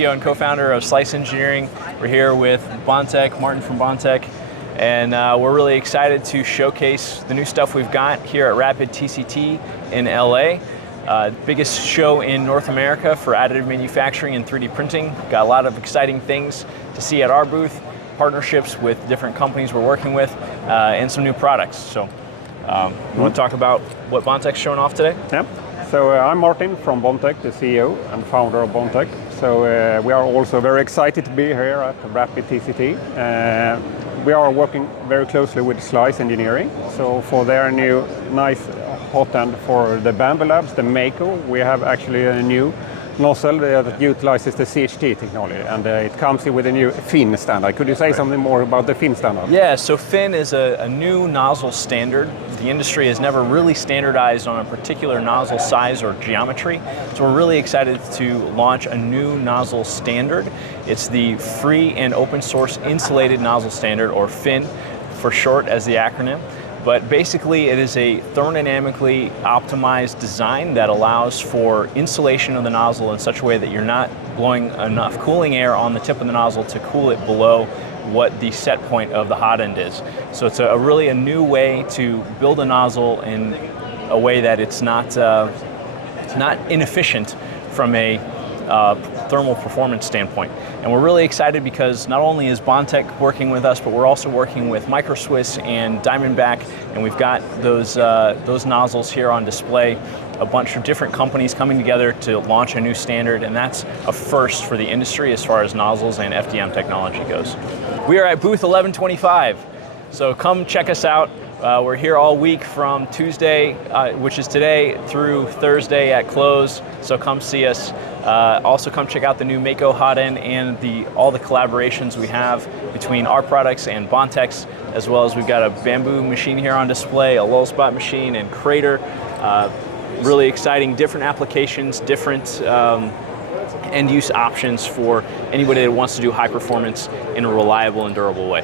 CEO and co-founder of Slice Engineering. We're here with Bondtech, Martin from Bondtech, and we're really excited to showcase the new stuff we've got here at Rapid TCT in LA. Biggest show in North America for additive manufacturing and 3D printing. Got a lot of exciting things to see at our booth, partnerships with different companies we're working with, and some new products. So you want to talk about what Bondtech's showing off today? Yeah. So I'm Martin from Bondtech, the CEO and founder of Bondtech. So we are also very excited to be here at Rapid TCT. We are working very closely with Slice Engineering. So for their new nice hot end for the Bambu Labs, the Mako, we have actually a new nozzle that utilizes the CHT technology, and it comes with a new fin standard. Could you say something more about the fin standard? Yeah, so fin is a new nozzle standard. The industry has never really standardized on a particular nozzle size or geometry, so we're really excited to launch a new nozzle standard. It's the free and open source insulated nozzle standard, or fin for short as the acronym. But basically it is a thermodynamically optimized design that allows for insulation of the nozzle in such a way that you're not blowing enough cooling air on the tip of the nozzle to cool it below what the set point of the hot end is. So it's really a new way to build a nozzle in a way that it's not inefficient from a thermal performance standpoint. And we're really excited because not only is Bondtech working with us, but we're also working with Micro Swiss and Diamondback, and we've got those nozzles here on display. A bunch of different companies coming together to launch a new standard, and that's a first for the industry as far as nozzles and FDM technology goes. We are at booth 1125, so come check us out. We're here all week from Tuesday, which is today, through Thursday at close, so come see us. Also come check out the new Mako hot end and all the collaborations we have between our products and Bondtech's, as well as we've got a Bambu machine here on display, a Lulzbot machine, and Craitor. Really exciting, different applications, different end-use options for anybody that wants to do high performance in a reliable and durable way.